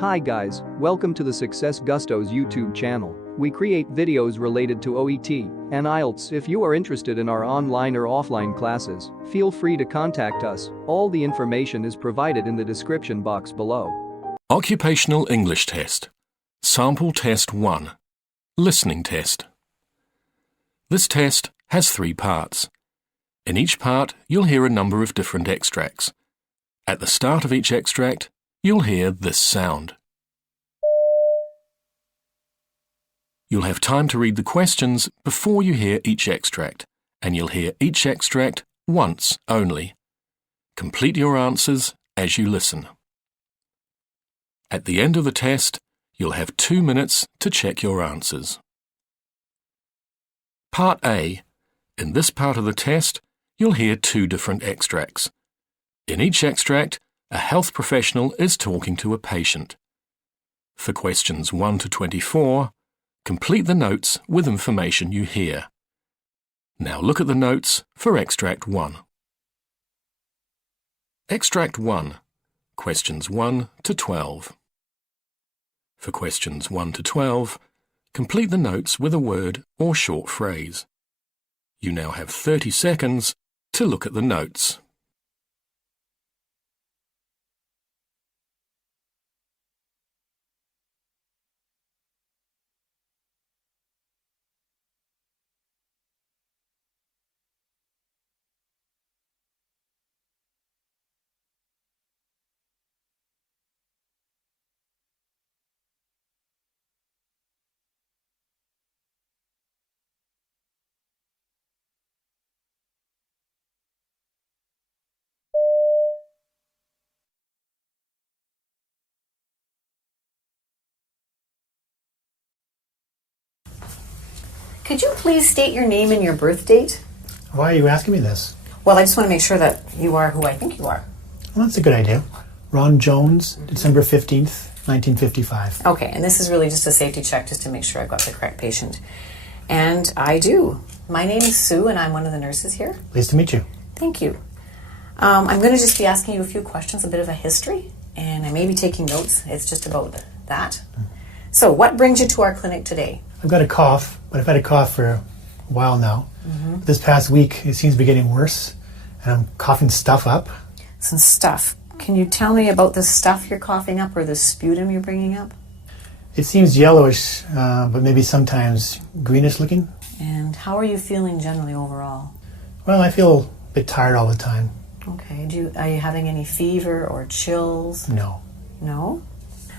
Hi guys, welcome to the Success Gusto's YouTube channel. We create videos related to OET and IELTS. If you are interested in our online or offline classes, feel free to contact us. All the information is provided in the description box below. Occupational English Test. Sample Test 1. Listening Test. This test has 3 parts. In each part, you'll hear a number of different extracts. At the start of each extract, you'll hear this sound. You'll have time to read the questions before you hear each extract, and you'll hear each extract once only. Complete your answers as you listen. At the end of the test, you'll have 2 minutes to check your answers. Part A. In this part of the test, you'll hear 2 different extracts. In each extract, a health professional is talking to a patient. For questions 1 to 24, complete the notes with information you hear. Now look at the notes for Extract 1. Extract 1. Questions 1 to 12. For questions 1 to 12, complete the notes with a word or short phrase. You now have 30 seconds to look at the notes. Could you please state your name and your birth date? Why are you asking me this? Well, I just want to make sure that you are who I think you are. Well, that's a good idea. Ron Jones, December 15th, 1955. Okay, and this is really just a safety check just to make sure I've got the correct patient. And I do. My name is Sue, and I'm one of the nurses here. Pleased to meet you. Thank you. I'm going to just be asking you a few questions, a bit of a history, and I may be taking notes. It's just about that. So, what brings you to our clinic today? I've got a cough, but I've had a cough for a while now. This past week, it seems to be getting worse, and I'm coughing stuff up. Some stuff. Can you tell me about the stuff you're coughing up or the sputum you're bringing up? It seems yellowish, but maybe sometimes greenish looking. And how are you feeling generally overall? Well, I feel a bit tired all the time. Okay. Are you having any fever or chills? No. No?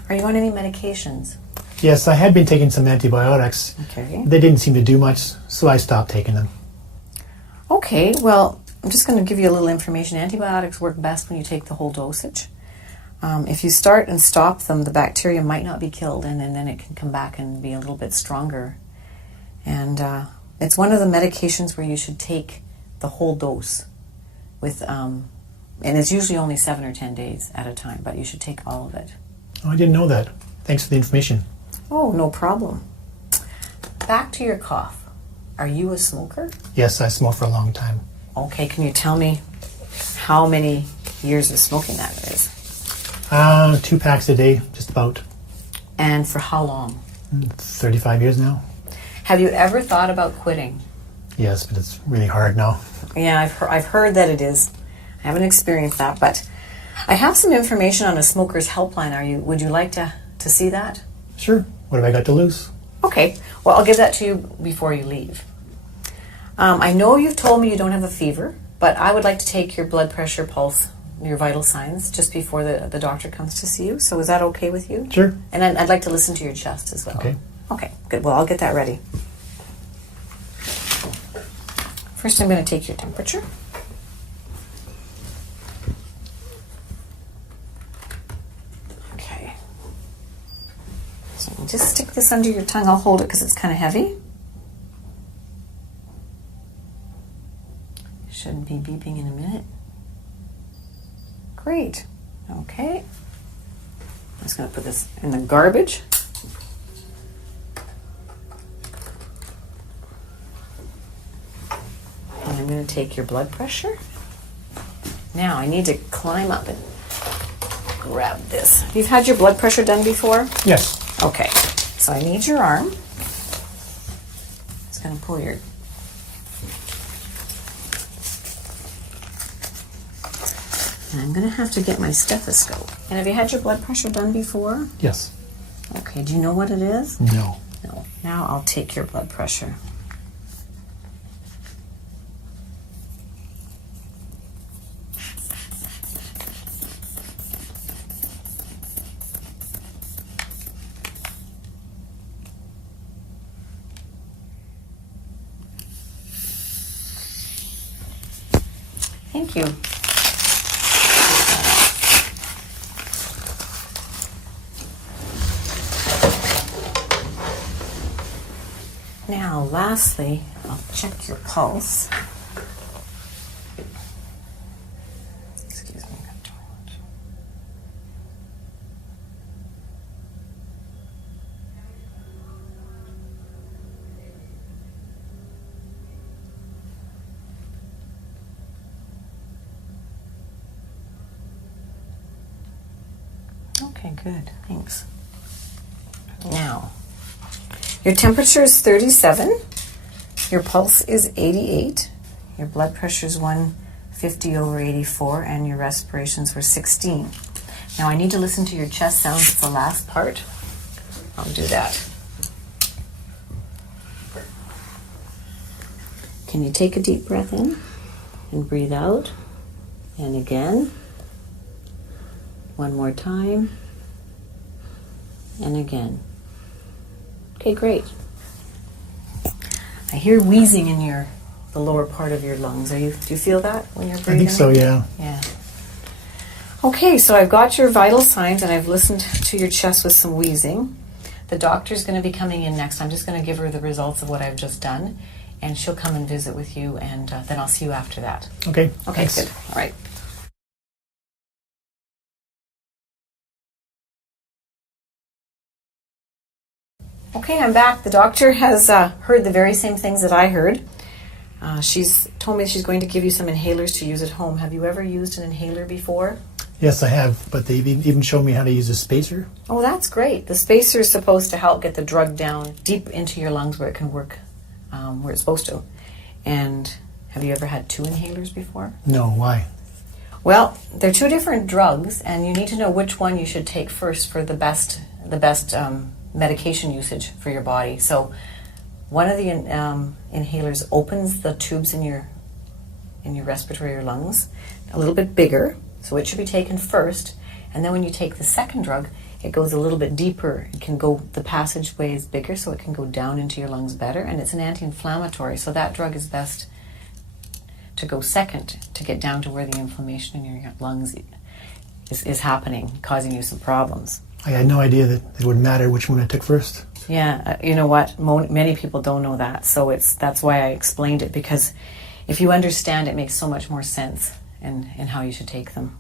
Are you on any medications? Yes, I had been taking some antibiotics. Okay. They didn't seem to do much, so I stopped taking them. Okay, well, I'm just going to give you a little information. Antibiotics work best when you take the whole dosage. If you start and stop them, the bacteria might not be killed, and then it can come back and be a little bit stronger. And it's one of the medications where you should take the whole dose with, and it's usually only 7 or 10 days at a time, but you should take all of it. Oh, I didn't know that. Thanks for the information. Oh, no problem. Back to your cough. Are you a smoker? Yes, I smoked for a long time. Okay, can you tell me how many years of smoking that is? 2 packs a day, just about. And for how long? 35 years now. Have you ever thought about quitting? Yes, but it's really hard now. Yeah, I've heard that it is. I haven't experienced that, but I have some information on a smoker's helpline. Would you like to see that? Sure. What have I got to lose? Okay, well, I'll give that to you before you leave. I know you've told me you don't have a fever, but I would like to take your blood pressure, pulse, your vital signs just before the doctor comes to see you. So is that okay with you? Sure. And I'd like to listen to your chest as well. Okay. Okay, good. Well, I'll get that ready. First, I'm going to take your temperature. Okay. So just stick this under your tongue. I'll hold it because it's kind of heavy. Should be beeping in a minute. Great. Okay. I'm just going to put this in the garbage. And I'm going to take your blood pressure. Now I need to climb up and grab this. You've had your blood pressure done before? Yes. Okay. So I need your arm. Just going to pull your... And I'm going to have to get my stethoscope. And have you had your blood pressure done before? Yes. Okay. Do you know what it is? No. No. Now I'll take your blood pressure. Thank you. Now, lastly, I'll check your pulse. Excuse me. Okay, good. Thanks. Now, your temperature is 37, your pulse is 88, your blood pressure is 150/84, and your respirations were 16. Now I need to listen to your chest sounds. It's the last part. I'll do that. Can you take a deep breath in and breathe out? And again. One more time. And again. Okay, great. I hear wheezing in the lower part of your lungs. Do you feel that when you're breathing? I think so, yeah. Yeah. Okay, so I've got your vital signs and I've listened to your chest with some wheezing. The doctor's going to be coming in next. I'm just going to give her the results of what I've just done, and she'll come and visit with you, and then I'll see you after that. Okay. Okay, Thanks. good. All right. Okay, I'm back. The doctor has heard the very same things that I heard. She's told me she's going to give you some inhalers to use at home. Have you ever used an inhaler before? Yes, I have, but they've even shown me how to use a spacer. Oh, that's great. The spacer is supposed to help get the drug down deep into your lungs where it can work where it's supposed to. And have you ever had 2 inhalers before? No, why? Well, they're 2 different drugs, and you need to know which one you should take first for the best medication usage for your body. So one of the inhalers opens the tubes in your respiratory lungs a little bit bigger, so it should be taken first. And then when you take the second drug, it goes a little bit deeper. It can go, the passageway is bigger, so it can go down into your lungs better. And it's an anti-inflammatory, so that drug is best to go second to get down to where the inflammation in your lungs is happening, causing you some problems. I had no idea that it would matter which one I took first. Yeah, you know what? Many people don't know that, so that's why I explained it, because if you understand, it makes so much more sense in how you should take them.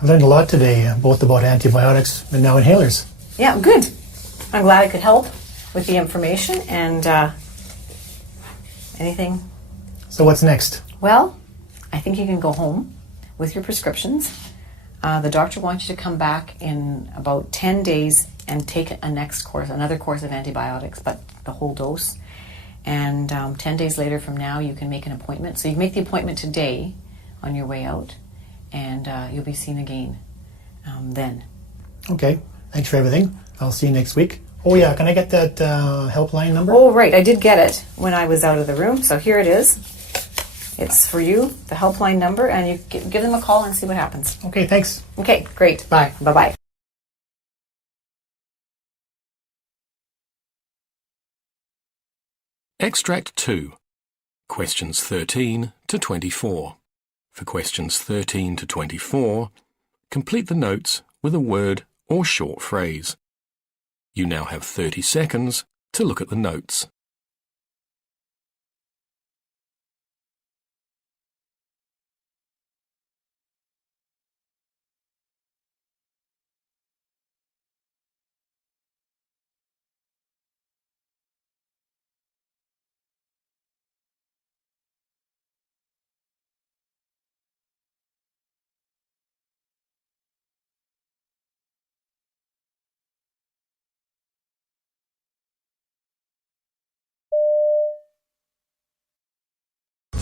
I learned a lot today, both about antibiotics and now inhalers. Yeah, good. I'm glad I could help with the information and anything. So what's next? Well, I think you can go home with your prescriptions. The doctor wants you to come back in about 10 days and take another course of antibiotics, but the whole dose. And 10 days later from now, you can make an appointment. So you can make the appointment today on your way out, and you'll be seen again then. Okay, thanks for everything. I'll see you next week. Oh yeah, can I get that helpline number? Oh, right, I did get it when I was out of the room, so here it is. It's for you, the helpline number, and you give them a call and see what happens. Okay, thanks. Okay, great. Bye. Bye-bye. Extract 2. Questions 13 to 24. For questions 13 to 24, complete the notes with a word or short phrase. You now have 30 seconds to look at the notes.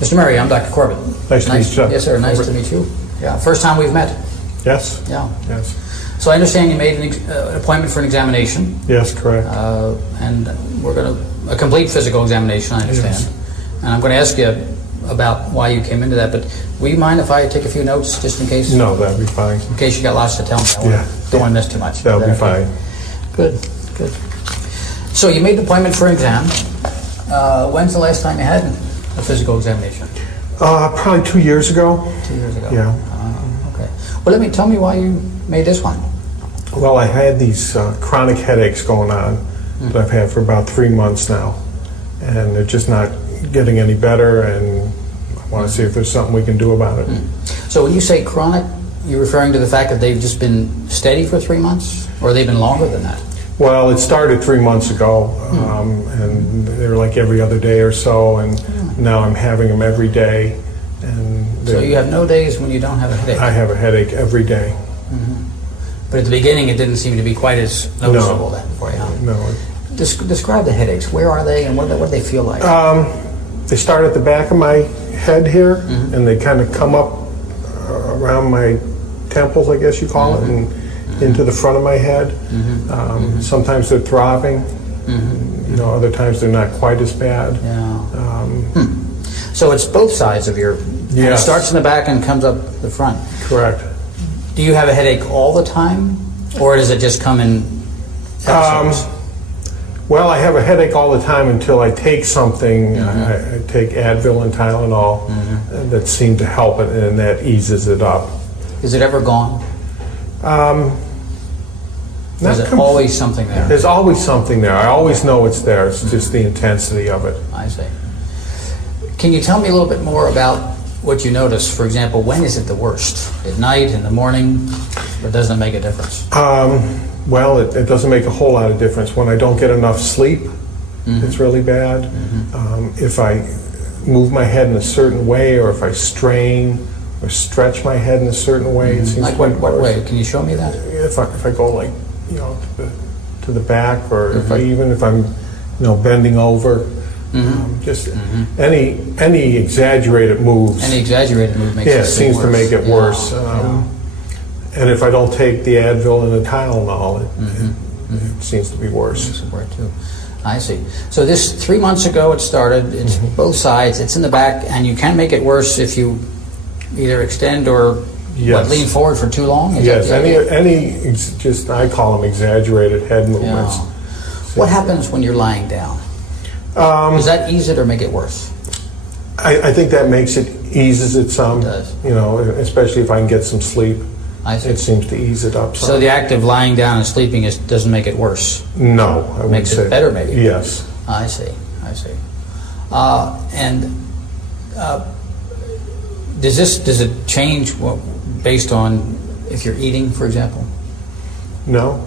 Mr. Murray, I'm Dr. Corbett. Nice to meet you. Yes, sir. Nice to meet you. Yeah, first time we've met. Yes. Yeah. Yes. So I understand you made an appointment for an examination. Yes, correct. And we're going to a complete physical examination. I understand. Yes. And I'm going to ask you about why you came into that. But will you mind if I take a few notes just in case? No, that'd be fine. In case you got lots to tell me. Don't want to miss too much. That'll be fine. Good. Good. So you made an appointment for an exam. When's the last time you had a physical examination? Probably 2 years ago. 2 years ago. Yeah. Okay. Well, tell me why you made this one. Well, I had these chronic headaches going on that I've had for about 3 months now, and they're just not getting any better, and I want to see if there's something we can do about it. So when you say chronic, you're referring to the fact that they've just been steady for 3 months, or they've been longer than that? Well, it started 3 months ago, and they were like every other day or so, and now I'm having them every day. And so you have no days when you don't have a headache? I have a headache every day. But at the beginning, it didn't seem to be quite as noticeable then for you, huh? No. Describe the headaches. Where are they, and what do they feel like? They start at the back of my head here, and they kind of come up around my temples, I guess you call it, and into the front of my head. Sometimes they're throbbing. You know, other times they're not quite as bad. So it's both sides of your... Yes. And it starts in the back and comes up the front. Correct. Do you have a headache all the time, or does it just come in episodes? Well, I have a headache all the time until I take something. I take Advil and Tylenol that seem to help it, and that eases it up. Is it ever gone? Is it always something there? There's always something there. I always know it's there. It's just the intensity of it. I see. Can you tell me a little bit more about what you notice? For example, when is it the worst? At night, in the morning, or doesn't it make a difference? Well, it doesn't make a whole lot of difference. When I don't get enough sleep, it's really bad. If I move my head in a certain way, or if I strain or stretch my head in a certain way, it seems like to be what worse. way? Can you show me that? If I go like, you know, to the back, or if I'm, you know, bending over, just any exaggerated moves. Any exaggerated move makes it worse. seems to make it worse. And if I don't take the Advil and the Tylenol, it seems to be worse. Makes it worse too. I see. So this 3 months ago it started. It's both sides. It's in the back, and you can make it worse if you either extend or lean forward for too long. Yes. Just I call them exaggerated head movements. What happens when you're lying down? Does that ease it or make it worse? I think that makes it, eases it some. It does. You know, especially if I can get some sleep. I see. It seems to ease it up some. So the act of lying down and sleeping doesn't make it worse? No, I would Makes say. it better, maybe? Yes. I see. I see. Does it change based on if you're eating, for example? No.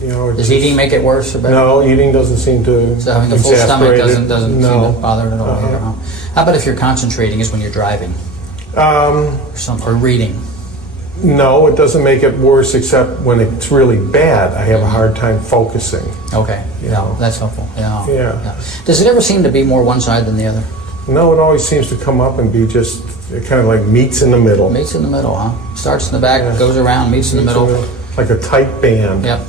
You know, Does eating make it worse or better? No, eating doesn't seem to. So having a full stomach doesn't seem No. to bother it at all either, huh? How about if you're concentrating, is when you're driving or reading? No, it doesn't make it worse, except when it's really bad, I have a hard time focusing. Okay, know. that's helpful. Yeah. Does it ever seem to be more one side than the other? No, it always seems to come up and be just, it kind of like meets in the middle. Meets in the middle, huh? Starts in the back, goes around, meets in the middle. Like a tight band. Yep.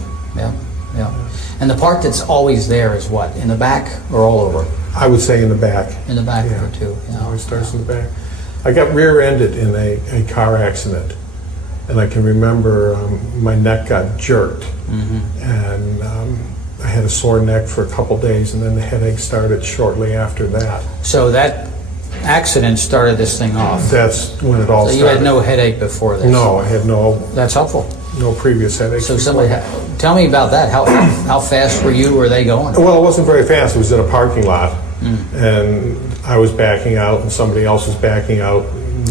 And the part that's always there is what? In the back or all over? I would say in the back. In the back of it too. It always starts in the back. I got rear-ended in a car accident, and I can remember my neck got jerked, and I had a sore neck for a couple days, and then the headache started shortly after that. So that accident started this thing off. That's when it all started. So you had no headache before this? No, I had That's helpful. no previous headaches. So tell me about that. How fast were they going? Well, it wasn't very fast. It was in a parking lot, and I was backing out, and somebody else was backing out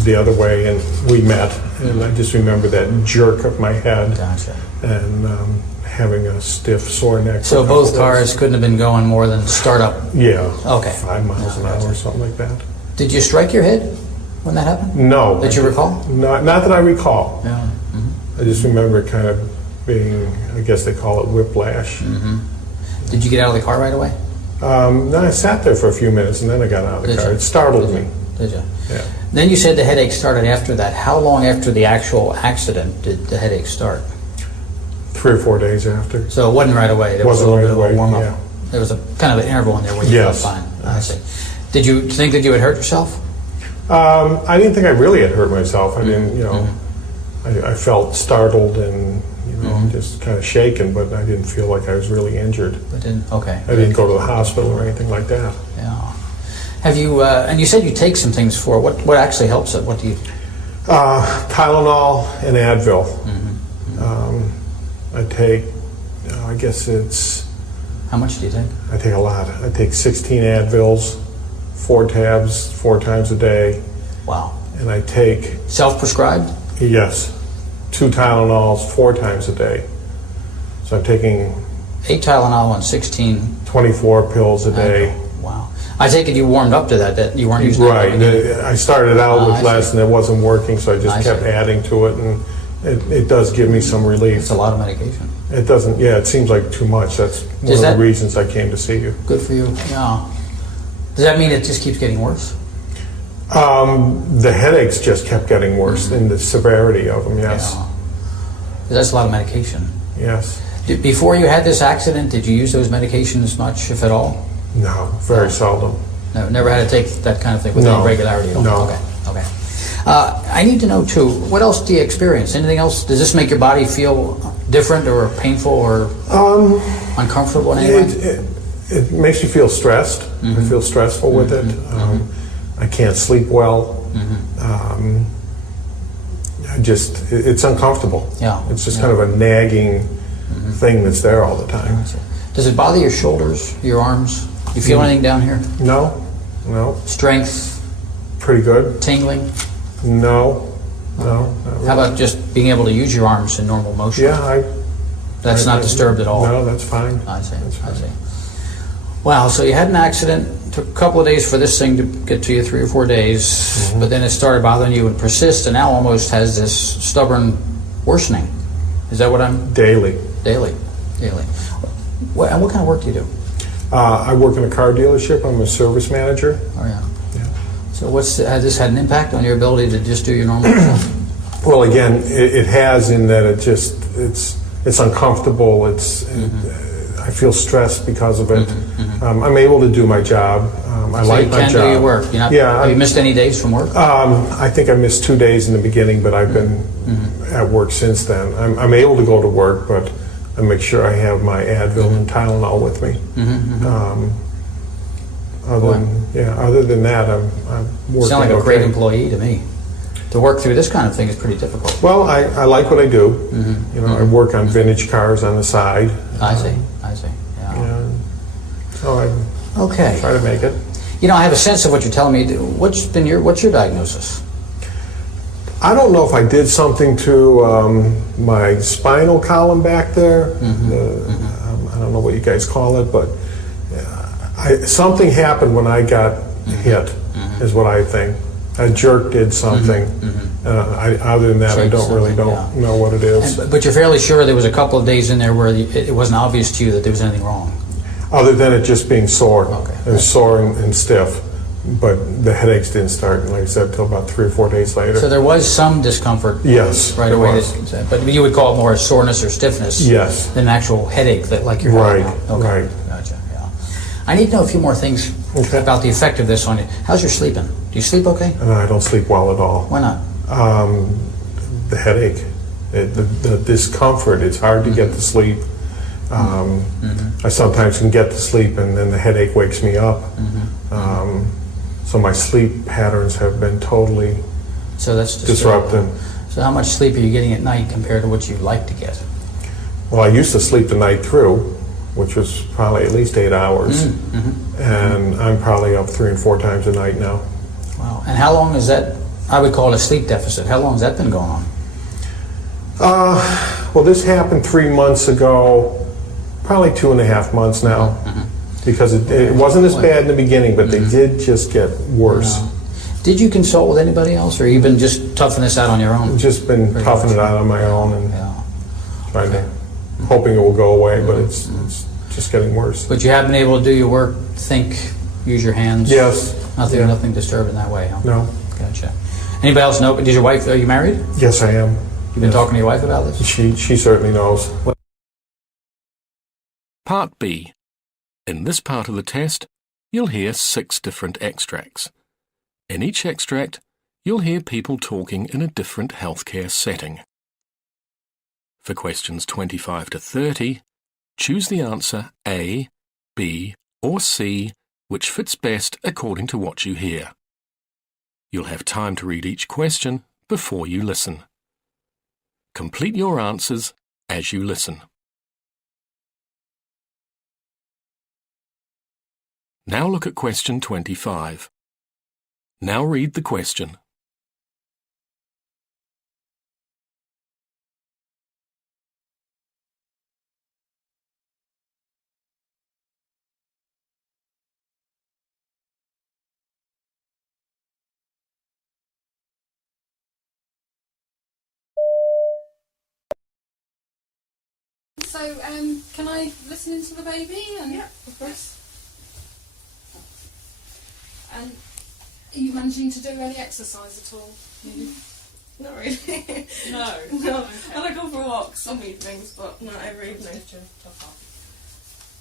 the other way, and we met. And I just remember that jerk of my head, and having a stiff, sore neck. So both cars couldn't have been going more than startup? Yeah. Okay. 5 miles an hour or something like that. Did you strike your head when that happened? No. That you recall? Not that I recall. Yeah. I just remember it kind of being, I guess they call it whiplash. Did you get out of the car right away? Then I sat there for a few minutes and then I got out of the Did car. you? It startled me. Did you? Yeah. Then you said the headache started after that. How long after the actual accident did the headache start? 3 or 4 days after. So it wasn't right away. There was a Wasn't little right bit of a away, warm-up. yeah. There was a kind of an interval in there where you Yes. felt fine. I see. Did you think that you had hurt yourself? I didn't think I really had hurt myself. I didn't, I felt startled and, just kind of shaken, but I didn't feel like I was really injured. But didn't. Okay. I didn't go to the hospital or anything like that. Yeah. Have you? And you said you take some things for it. What actually helps it? What do you? Tylenol and Advil. I take, I guess it's, How much do you take? I take a lot. I take 16 Advils, 4 tabs, 4 times a day, Wow. and I take, Self-prescribed? yes, 2 Tylenols 4 times a day. So I'm taking 8 Tylenol and 16. 24 pills a day. Wow. I take it you warmed up to that you weren't using Right. that. I started out I with see. less and it wasn't working, so I just I kept see. adding to it, and it does give me some relief. It's a lot of medication. It doesn't, yeah, it seems like too much. That's one Does of that- the reasons I came to see you. Good for you. Yeah. Does that mean it just keeps getting worse? The headaches just kept getting worse, and the severity of them, yes. Yeah. 'Cause that's a lot of medication. Yes. Before you had this accident, did you use those medications much, if at all? No, very seldom. No, never had to take that kind of thing with No. any regularity at all? No. Okay, okay. I need to know, too, what else do you experience? Anything else? Does this make your body feel different or painful or uncomfortable in any way? It makes you feel stressed. I feel stressful with it. I can't sleep well. It's uncomfortable. Yeah. It's just kind of a nagging thing that's there all the time. Does it bother your shoulders, your arms? You feel anything down here? No, no, Strength, pretty good. tingling? No, no. How about just being able to use your arms in normal motion? Yeah, That's not disturbed at all? No, that's fine. I see, That's I fine. see. Wow, so you had an accident, took a couple of days for this thing to get to you, 3 or 4 days, but then it started bothering you and persist, and now almost has this stubborn worsening. Is that what I'm... Daily. Daily. What kind of work do you do? I work in a car dealership. I'm a service manager. Oh, yeah. Yeah. So has this had an impact on your ability to just do your normal stuff? Well, again, it has in that it's uncomfortable. I feel stressed because of it. I'm able to do my job. I like my job. So you can do your work? Have you missed any days from work? I think I missed 2 days in the beginning, but I've been at work since then. I'm able to go to work, but I make sure I have my Advil and Tylenol with me. Other than that, I'm working. You sound like a great okay. employee to me. To work through this kind of thing is pretty difficult. Well, I like what I do. I work on vintage cars on the side. I see. Yeah. Yeah. So I Okay. try to make it. I have a sense of what you're telling me. What's your diagnosis? I don't know if I did something to my spinal column back there. I don't know what you guys call it, but something happened when I got hit, is what I think. A jerk did something. Other than that, I don't know what it is. But you're fairly sure there was a couple of days in there where it wasn't obvious to you that there was anything wrong. Other than it just being sore. Okay. It was sore and stiff, but the headaches didn't start, like I said, until about 3 or 4 days later. So there was some discomfort. Yes, Right there away. was. But you would call it more a soreness or stiffness. Yes. Than an actual headache like you're having Right, now. Okay. right. Gotcha. Yeah. I need to know a few more things about the effect of this on you. How's your sleeping? Do you sleep okay? And I don't sleep well at all. Why not? The headache, the discomfort, it's hard to get to sleep. I sometimes can get to sleep and then the headache wakes me up. So my sleep patterns have been totally So that's disrupted. So how much sleep are you getting at night compared to what you'd like to get? Well, I used to sleep the night through, which was probably at least 8 hours. And I'm probably up 3 and 4 times a night now. Wow. And how long is that? I would call it a sleep deficit. How long has that been going on? Well, this happened 3 months ago, probably 2.5 months now, because it wasn't as bad in the beginning, but they did just get worse. Wow. Did you consult with anybody else, or you've been just toughing this out on your own? I've just been Pretty toughing much. it out on my own and Yeah. trying to, hoping it will go away, but it's just getting worse. But you have been able to do your work, think, use your hands? Yes. Nothing disturbed in that way, huh? No. Gotcha. Anybody else know? Did your wife, are you married? Yes, I am. You've been talking to your wife about this? She certainly knows. Part B. In this part of the test, you'll hear 6 different extracts. In each extract, you'll hear people talking in a different healthcare setting. For questions 25 to 30, choose the answer A, B, or C, which fits best according to what you hear. You'll have time to read each question before you listen. Complete your answers as you listen. Now look at question 25. Now read the question. So, can I listen into the baby? Yeah, of course. And are you managing to do any exercise at all? Not really. No. No. I go for walks some evenings, but not every evening.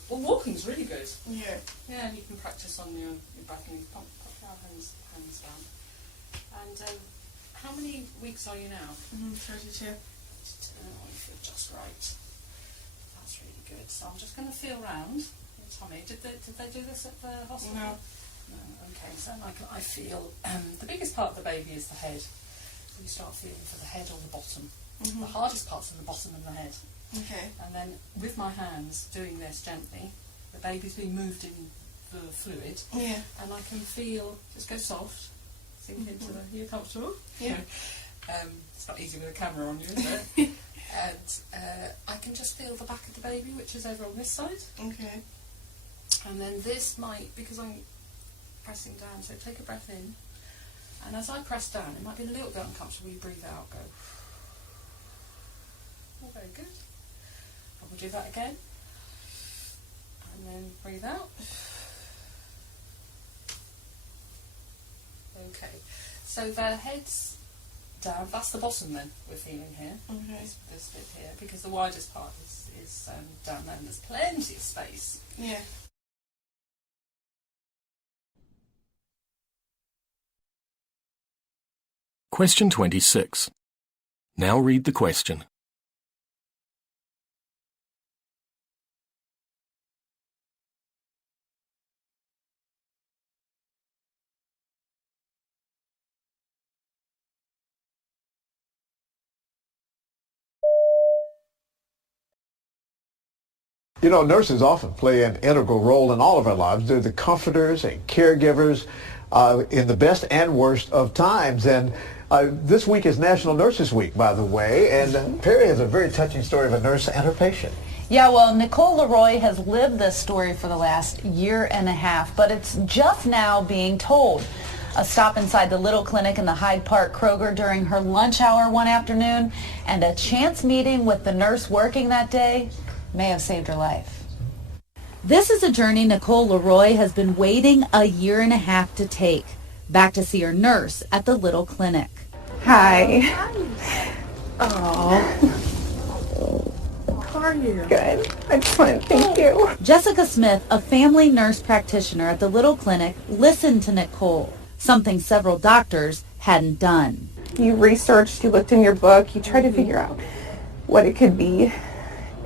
Well, walking's really good. Yeah. Yeah, and you can practice on your back and pop your hands down. And how many weeks are you now? 32. Oh, you feel just right. That's really good. So I'm just going to feel round your tummy. Did they do this at the hospital? No. No. Okay. So I feel the biggest part of the baby is the head. So you start feeling for the head or the bottom. The hardest parts are the bottom and the head. Okay. And then with my hands doing this gently, the baby's being moved in the fluid. Yeah. And I can feel, just go soft, sink into the, are you comfortable? Yeah. It's not easy with a camera on you, is it? And I can just feel the back of the baby, which is over on this side. Okay. And then this might, because I'm pressing down, so take a breath in. And as I press down, it might be a little bit uncomfortable. You breathe out, go. Oh, very good. And we'll do that again. And then breathe out. Okay. So the head's down. That's the bottom then we're feeling here. Okay. This bit here, because the widest part is down there, and there's plenty of space. Yeah. Question 26. Now read the question. You know, nurses often play an integral role in all of our lives. They're the comforters and caregivers in the best and worst of times. And this week is National Nurses Week, by the way. And Perry has a very touching story of a nurse and her patient. Yeah, well, Nicole Leroy has lived this story for the last year and a half, but it's just now being told. A stop inside the Little Clinic in the Hyde Park Kroger during her lunch hour one afternoon, and a chance meeting with the nurse working that day may have saved her life. This is a journey Nicole Leroy has been waiting a year and a half to take, back to see her nurse at the Little Clinic. Hi. Oh. How are you? Good. I just want to thank you. Jessica Smith, a family nurse practitioner at the Little Clinic, listened to Nicole, something several doctors hadn't done. You researched, you looked in your book, you tried to figure out what it could be.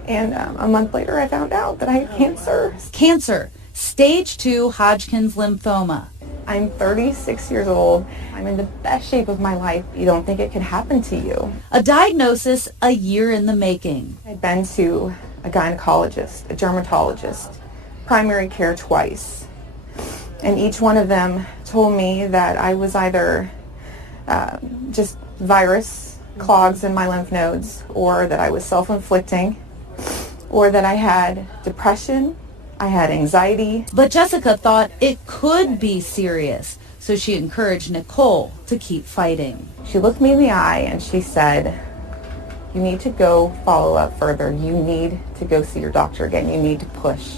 And a month later, I found out that I had cancer. Cancer, stage 2 Hodgkin's lymphoma. I'm 36 years old. I'm in the best shape of my life. You don't think it could happen to you. A diagnosis a year in the making. I'd been to a gynecologist, a dermatologist, primary care twice. And each one of them told me that I was either just virus clogs in my lymph nodes, or that I was self-inflicting, or that I had depression, I had anxiety. But Jessica thought it could be serious, so she encouraged Nicole to keep fighting. She looked me in the eye and she said, You need to go follow up further. You need to go see your doctor again. You need to push.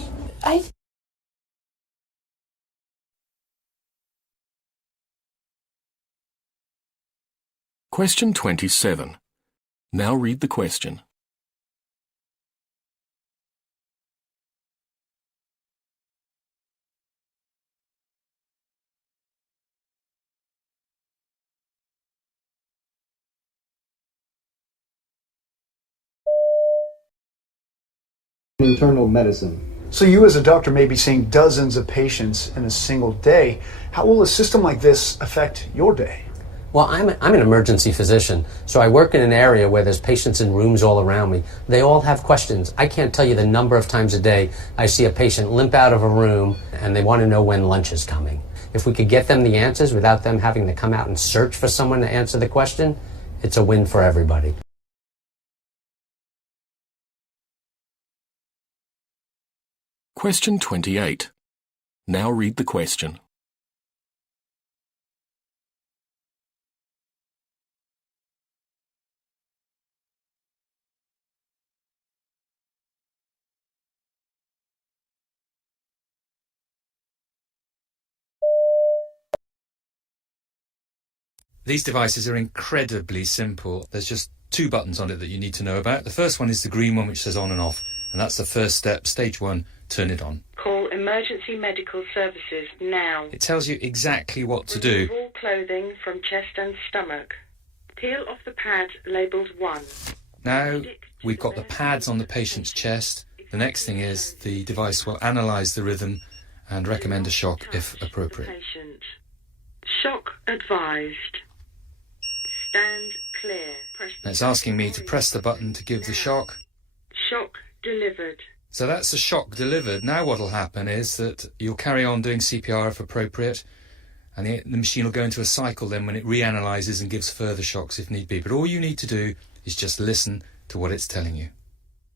Question 27. Now read the question. Internal medicine. So you as a doctor may be seeing dozens of patients in a single day. How will a system like this affect your day? Well, I'm an emergency physician, so I work in an area where there's patients in rooms all around me. They all have questions. I can't tell you the number of times a day I see a patient limp out of a room and they want to know when lunch is coming. If we could get them the answers without them having to come out and search for someone to answer the question, it's a win for everybody. Question 28. Now read the question. These devices are incredibly simple. There's just two buttons on it that you need to know about. The first one is the green one which says on and off, and that's the first step, stage 1, turn it on. Call emergency medical services now. It tells you exactly what to do. Remove all clothing from chest and stomach. Peel off the pad labelled 1. Now we've got the pads on the patient's chest. The next thing is the device will analyse the rhythm and recommend a shock if appropriate. Patient. Shock advised. Stand clear. Now it's asking me to press the button to give the shock. Shock delivered. So that's the shock delivered. Now what will happen is that you'll carry on doing CPR if appropriate, and the machine will go into a cycle then when it reanalyses and gives further shocks if need be. But all you need to do is just listen to what it's telling you.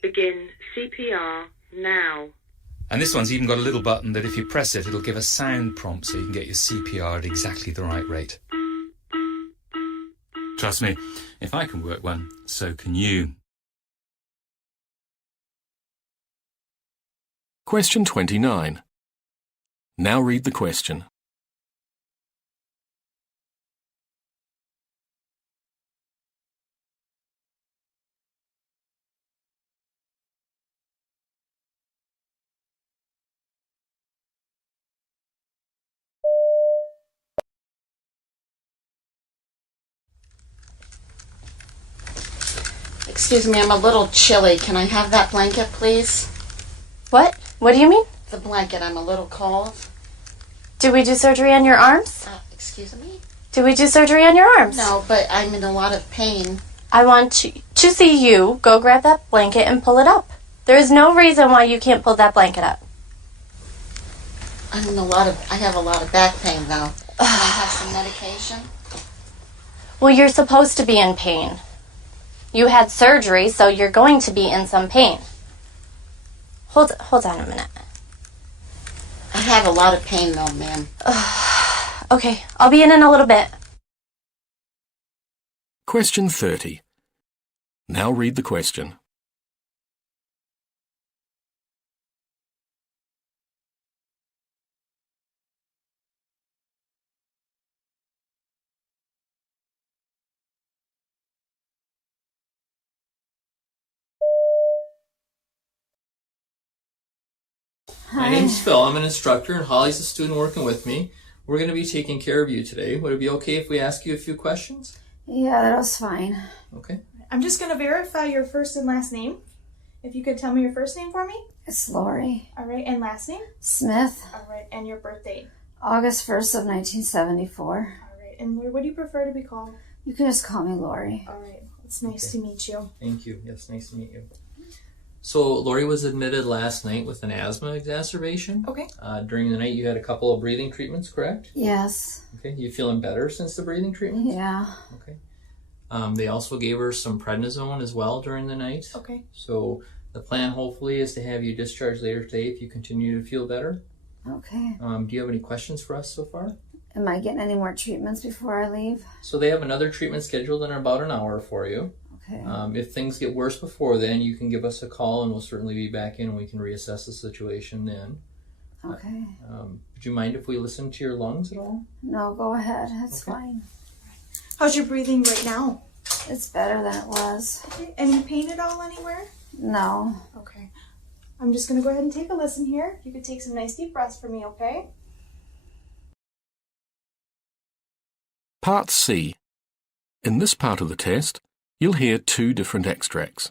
Begin CPR now. And this one's even got a little button that if you press it, it'll give a sound prompt so you can get your CPR at exactly the right rate. Trust me, if I can work one, so can you. Question 29. Now read the question. Excuse me, I'm a little chilly. Can I have that blanket, please? What? What do you mean? The blanket. I'm a little cold. Did we do surgery on your arms? Excuse me? Did we do surgery on your arms? No, but I'm in a lot of pain. I want to see you go grab that blanket and pull it up. There is no reason why you can't pull that blanket up. I have a lot of back pain, though. Can I have some medication? Well, you're supposed to be in pain. You had surgery, so you're going to be in some pain. Hold on a minute. I have a lot of pain, though, ma'am. Okay, I'll be in a little bit. Question 30. Now read the question. My name's Phil. I'm an instructor, and Holly's a student working with me. We're going to be taking care of you today. Would it be okay if we ask you a few questions? Yeah, that was fine. Okay. I'm just going to verify your first and last name. If you could tell me your first name for me. It's Lori. All right, and last name? Smith. All right, and your birthday? August 1st of 1974. All right, and Lori, what do you prefer to be called? You can just call me Lori. All right, it's nice to meet you. Thank you. Yes, nice to meet you. So Lori was admitted last night with an asthma exacerbation. Okay. During the night you had a couple of breathing treatments, correct? Yes. Okay. You feeling better since the breathing treatments? Yeah. Okay. They also gave her some prednisone as well during the night. Okay. So the plan hopefully is to have you discharged later today if you continue to feel better. Okay. Do you have any questions for us so far? Am I getting any more treatments before I leave? So they have another treatment scheduled in about an hour for you. Okay. If things get worse before then, you can give us a call and we'll certainly be back in and we can reassess the situation then. Okay. Would you mind if we listen to your lungs at all? No, go ahead. That's fine. How's your breathing right now? It's better than it was. Okay. Any pain at all anywhere? No. Okay. I'm just going to go ahead and take a listen here. You could take some nice deep breaths for me, okay? Part C. In this part of the test, you'll hear 2 different extracts.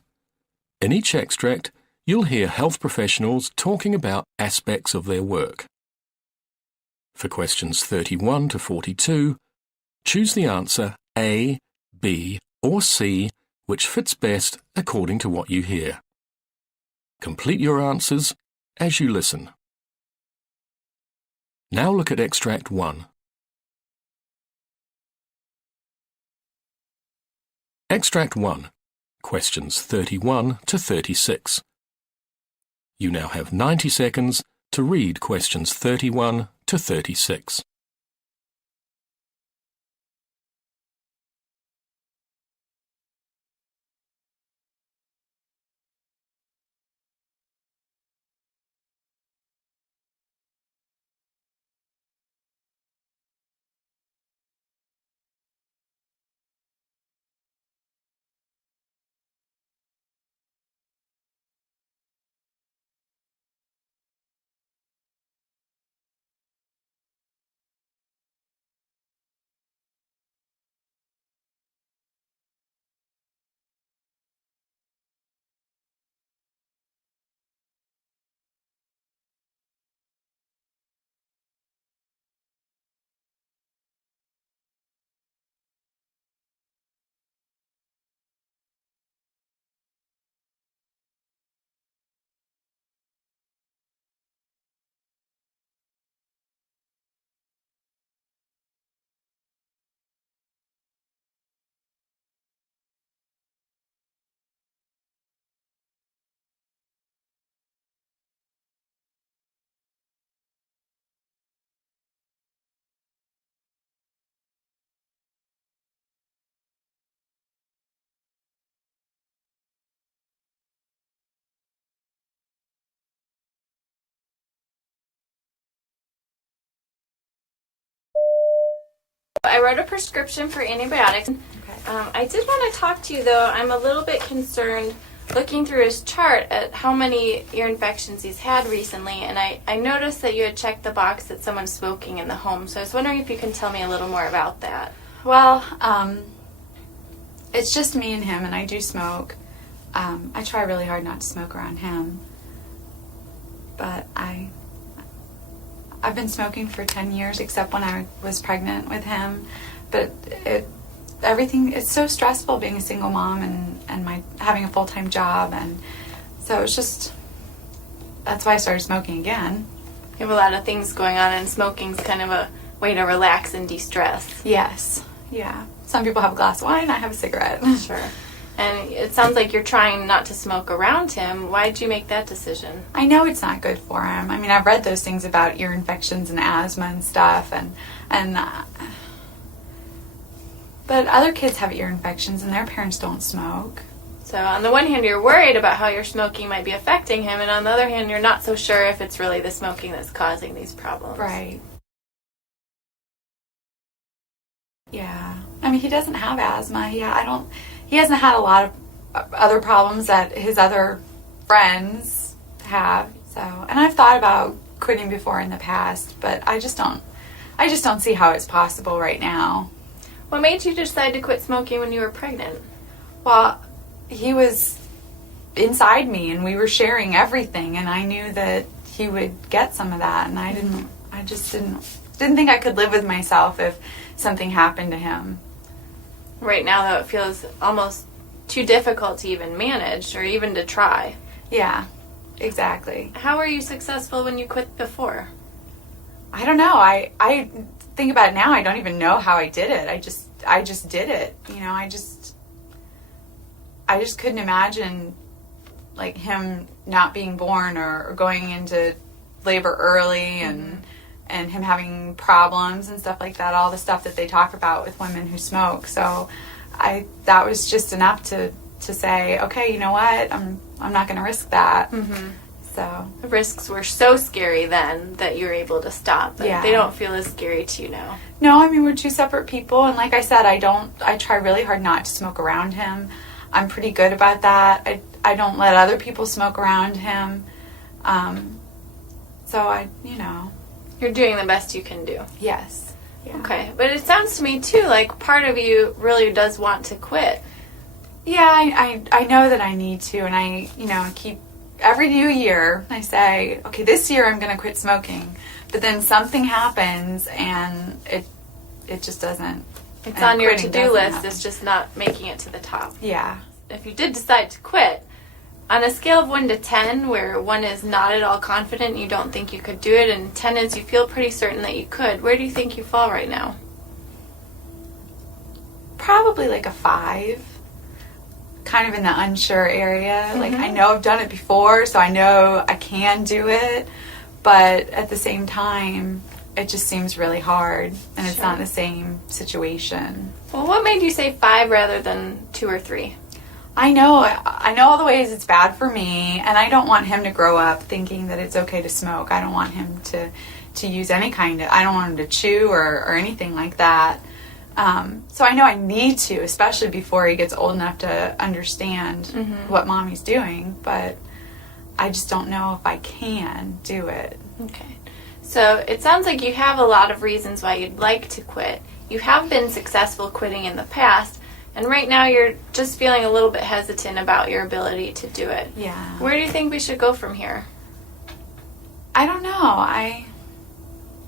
In each extract, you'll hear health professionals talking about aspects of their work. For questions 31 to 42, choose the answer A, B, or C, which fits best according to what you hear. Complete your answers as you listen. Now look at Extract 1. Extract 1, questions 31 to 36. You now have 90 seconds to read questions 31 to 36. I wrote a prescription for antibiotics. I did want to talk to you, though. I'm a little bit concerned looking through his chart at how many ear infections he's had recently, and I noticed that you had checked the box that someone's smoking in the home, so I was wondering if you can tell me a little more about that. Well, it's just me and him, and I do smoke. I try really hard not to smoke around him, but I've been smoking for 10 years, except when I was pregnant with him. But it's so stressful being a single mom and having a full-time job, and so that's why I started smoking again. You have a lot of things going on, and smoking's kind of a way to relax and de-stress. Yes, yeah. Some people have a glass of wine, I have a cigarette. Sure. And it sounds like you're trying not to smoke around him. Why did you make that decision? I know it's not good for him. I mean, I've read those things about ear infections and asthma and stuff, but other kids have ear infections and their parents don't smoke. So on the one hand, you're worried about how your smoking might be affecting him, and on the other hand, you're not so sure if it's really the smoking that's causing these problems. Right. Yeah. I mean, he doesn't have asthma. He hasn't had a lot of other problems that his other friends have. So, and I've thought about quitting before in the past, but I just don't see how it's possible right now. What made you decide to quit smoking when you were pregnant? Well, he was inside me and we were sharing everything, and I knew that he would get some of that, and I just didn't think I could live with myself if something happened to him. Right now, though, it feels almost too difficult to even manage or even to try. Yeah, exactly. How were you successful when you quit before? I don't know. I think about it now, I don't even know how I did it. I just did it. You know, I just couldn't imagine like him not being born or going into labor early and him having problems and stuff like that, all the stuff that they talk about with women who smoke. So that was just enough to to say, okay, you know what, I'm not going to risk that. So the risks were so scary then that you were able to stop. But they don't feel as scary to you now. No, I mean, we're two separate people, and like I said, I try really hard not to smoke around him. I'm pretty good about that. I don't let other people smoke around him. So you're doing the best you can do. Yes. Yeah. Okay, but it sounds to me too like part of you really does want to quit. Yeah, I know that I need to, and I keep every new year I say, okay, this year I'm going to quit smoking, but then something happens and it just doesn't. It's on your to-do list. It's just not making it to the top. Yeah. If you did decide to quit, on a scale of 1 to 10, where 1 is not at all confident, you don't think you could do it, and 10 is you feel pretty certain that you could, where do you think you fall right now? Probably like a 5. Kind of in the unsure area. Like, I know I've done it before, so I know I can do it, but at the same time, it just seems really hard, and it's not the same situation. Well, what made you say 5 rather than 2 or 3? I know all the ways it's bad for me, and I don't want him to grow up thinking that it's okay to smoke. I don't want him to use any kind of, I don't want him to chew or anything like that. So I know I need to, especially before he gets old enough to understand what mommy's doing, but I just don't know if I can do it. Okay. So it sounds like you have a lot of reasons why you'd like to quit. You have been successful quitting in the past, and right now you're just feeling a little bit hesitant about your ability to do it. Yeah. Where do you think we should go from here? I don't know.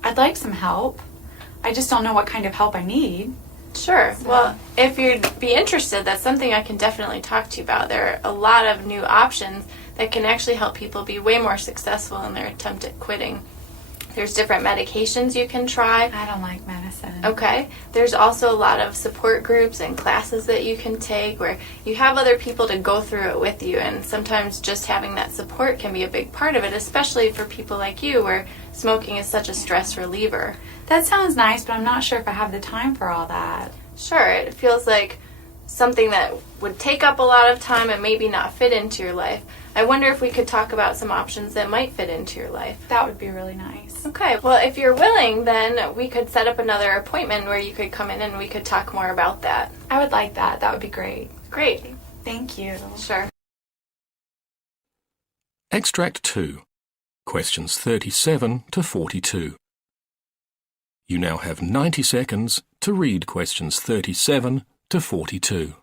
I'd like some help. I just don't know what kind of help I need. Sure. Well, if you'd be interested, that's something I can definitely talk to you about. There are a lot of new options that can actually help people be way more successful in their attempt at quitting. There's different medications you can try. I don't like medicine. Okay. There's also a lot of support groups and classes that you can take where you have other people to go through it with you, and sometimes just having that support can be a big part of it, especially for people like you where smoking is such a stress reliever. That sounds nice, but I'm not sure if I have the time for all that. Sure. It feels like something that would take up a lot of time and maybe not fit into your life. I wonder if we could talk about some options that might fit into your life. That would be really nice. Okay, well, if you're willing, then we could set up another appointment where you could come in and we could talk more about that. I would like that. That would be great. Great. Thank you. Sure. Extract 2. Questions 37 to 42. You now have 90 seconds to read questions 37 to 42.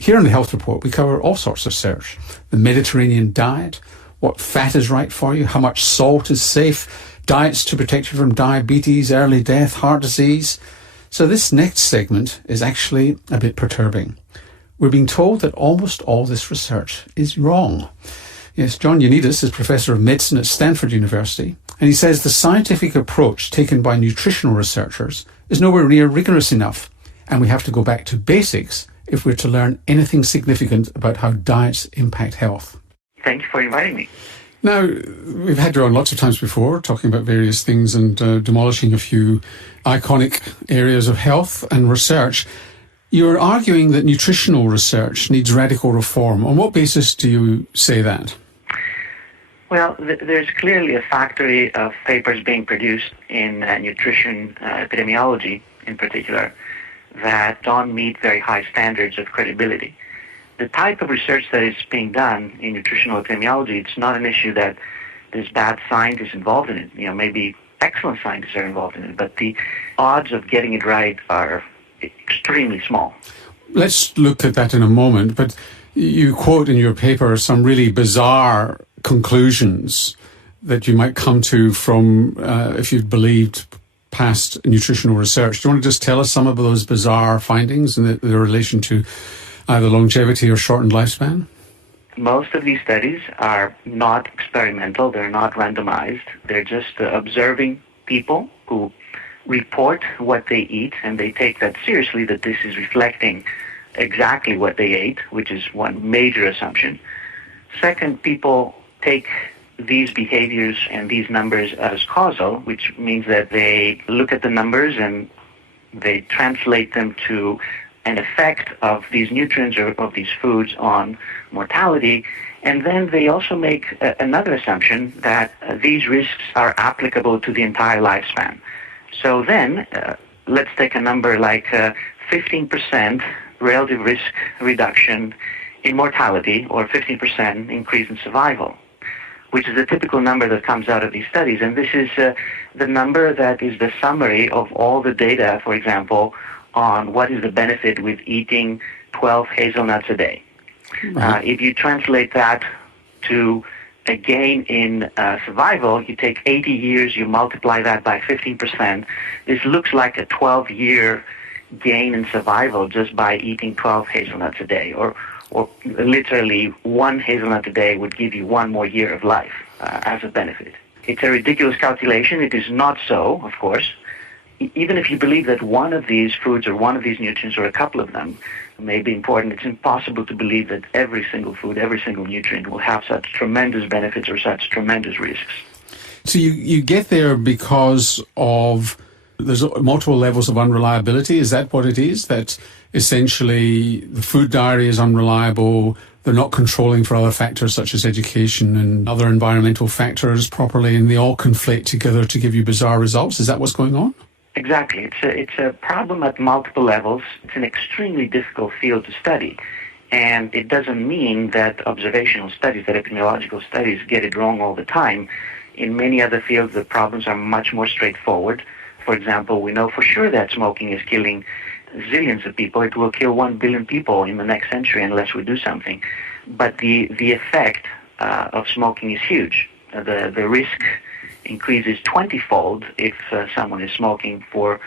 Here on the Health Report, we cover all sorts of research. The Mediterranean diet, what fat is right for you, how much salt is safe, diets to protect you from diabetes, early death, heart disease. So this next segment is actually a bit perturbing. We're being told that almost all this research is wrong. Yes, John Ioannidis is Professor of Medicine at Stanford University, and he says the scientific approach taken by nutritional researchers is nowhere near rigorous enough, and we have to go back to basics if we're to learn anything significant about how diets impact health. Thank you for inviting me. Now, we've had you on lots of times before, talking about various things and demolishing a few iconic areas of health and research. You're arguing that nutritional research needs radical reform. On what basis do you say that? Well, there's clearly a factory of papers being produced in nutrition epidemiology in particular that don't meet very high standards of credibility. The type of research that is being done in nutritional epidemiology, it's not an issue that there's bad scientists involved in it. Maybe excellent scientists are involved in it, but the odds of getting it right are extremely small. Let's look at that in a moment, but you quote in your paper some really bizarre conclusions that you might come to from if you'd believed past nutritional research. Do you want to just tell us some of those bizarre findings and their relation to either longevity or shortened lifespan? Most of these studies are not experimental, they're not randomized, they're just observing people who report what they eat, and they take that seriously, that this is reflecting exactly what they ate, which is one major assumption. Second, people take these behaviors and these numbers as causal, which means that they look at the numbers and they translate them to an effect of these nutrients or of these foods on mortality. And then they also make another assumption that these risks are applicable to the entire lifespan. So then, let's take a number like 15% relative risk reduction in mortality or 15% increase in survival, which is the typical number that comes out of these studies. And this is the number that is the summary of all the data, for example, on what is the benefit with eating 12 hazelnuts a day. If you translate that to a gain in survival, you take 80 years, you multiply that by 15%. This looks like a 12-year gain in survival just by eating 12 hazelnuts a day, or literally one hazelnut a day would give you one more year of life as a benefit. It's a ridiculous calculation. It is not so, of course. Even if you believe that one of these foods or one of these nutrients or a couple of them may be important, it's impossible to believe that every single food, every single nutrient will have such tremendous benefits or such tremendous risks. So you get there because of there's multiple levels of unreliability. Is that what it is? That essentially the food diary is unreliable, they're not controlling for other factors such as education and other environmental factors properly, and they all conflate together to give you bizarre results? Is that what's going on? Exactly. It's a problem at multiple levels. It's an extremely difficult field to study. And it doesn't mean that observational studies, that epidemiological studies get it wrong all the time. In many other fields, the problems are much more straightforward. For example, we know for sure that smoking is killing zillions of people. It will kill 1 billion people in the next century unless we do something. But the effect of smoking is huge. The risk increases 20-fold if someone is smoking for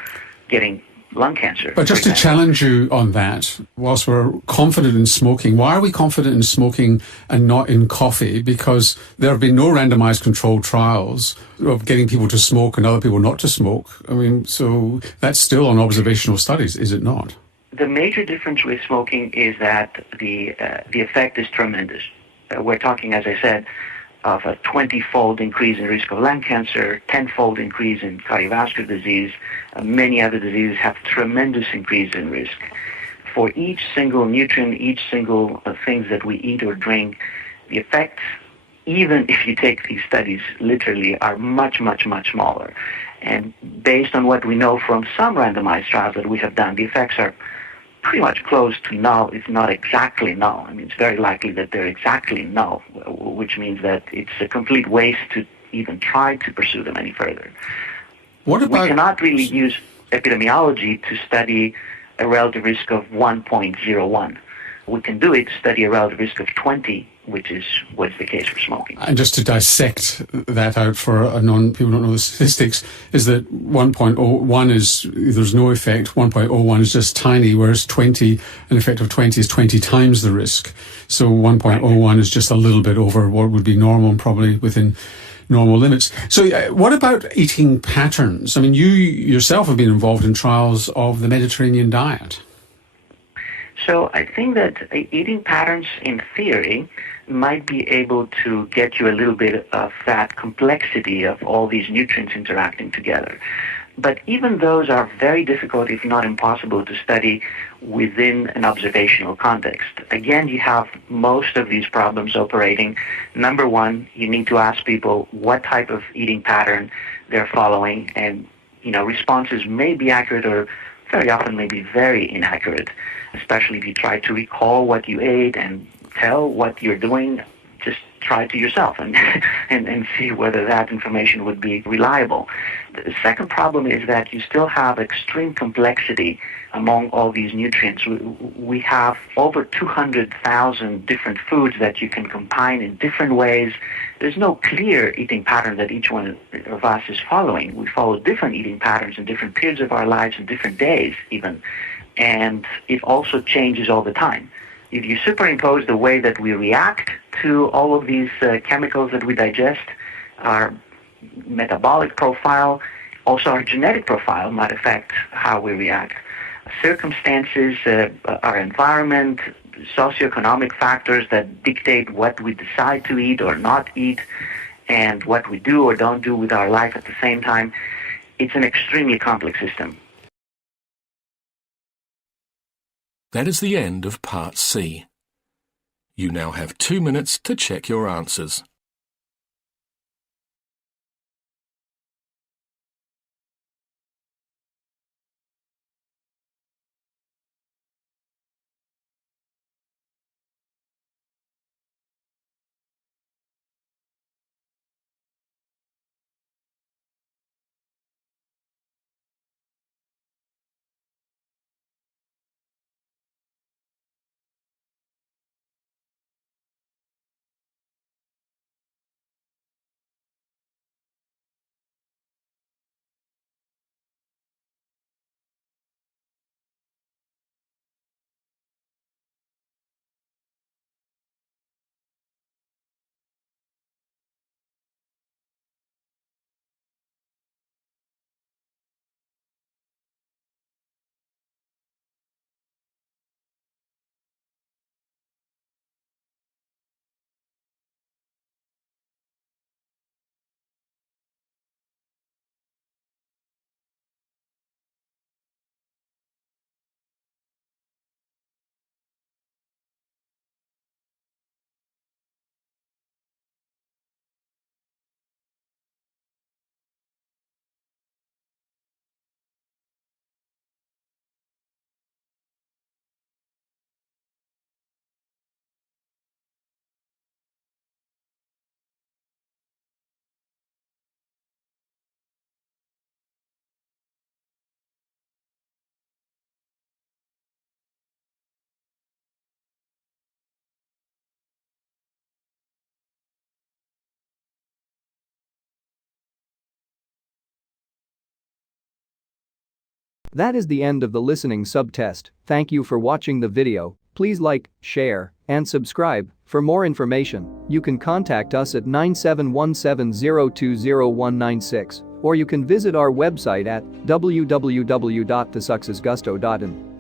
getting lung cancer. But just to challenge you on that, whilst we're confident in smoking, why are we confident in smoking and not in coffee? Because there have been no randomized controlled trials of getting people to smoke and other people not to smoke. I mean, so that's still on observational studies, is it not? The major difference with smoking is that the effect is tremendous. We're talking, as I said, of a 20-fold increase in risk of lung cancer, 10-fold increase in cardiovascular disease. Many other diseases have tremendous increase in risk. For each single nutrient, each single things that we eat or drink, the effects, even if you take these studies literally, are much, much, much smaller. And based on what we know from some randomized trials that we have done, the effects are pretty much close to null, if not exactly null. I mean, it's very likely that they're exactly null, which means that it's a complete waste to even try to pursue them any further. What about... We cannot really use epidemiology to study a relative risk of 1.01. We can do it to study a relative risk of 20, which is what's the case for smoking. And just to dissect that out for people don't know the statistics, is that 1.01 is, there's no effect, 1.01 is just tiny, whereas 20, an effect of 20 is 20 times the risk. So 1.01 is just a little bit over what would be normal and probably within normal limits. So what about eating patterns? I mean, you yourself have been involved in trials of the Mediterranean diet. So I think that eating patterns, in theory, might be able to get you a little bit of that complexity of all these nutrients interacting together. But even those are very difficult, if not impossible, to study within an observational context. Again, you have most of these problems operating. Number one, you need to ask people what type of eating pattern they're following, and responses may be accurate or very often may be very inaccurate, especially if you try to recall what you ate and tell what you're doing. Just try it to yourself and see whether that information would be reliable. The second problem is that you still have extreme complexity among all these nutrients. We have over 200,000 different foods that you can combine in different ways. There's no clear eating pattern that each one of us is following. We follow different eating patterns in different periods of our lives and different days even. And it also changes all the time. If you superimpose the way that we react to all of these chemicals that we digest, our metabolic profile, also our genetic profile might affect how we react. Circumstances, our environment, socioeconomic factors that dictate what we decide to eat or not eat, and what we do or don't do with our life at the same time. It's an extremely complex system. That is the end of Part C. You now have 2 minutes to check your answers. That is the end of the listening sub-test. Thank you for watching the video. Please like, share, and subscribe. For more information, you can contact us at 9717020196, or you can visit our website at www.thesuccessgusto.in.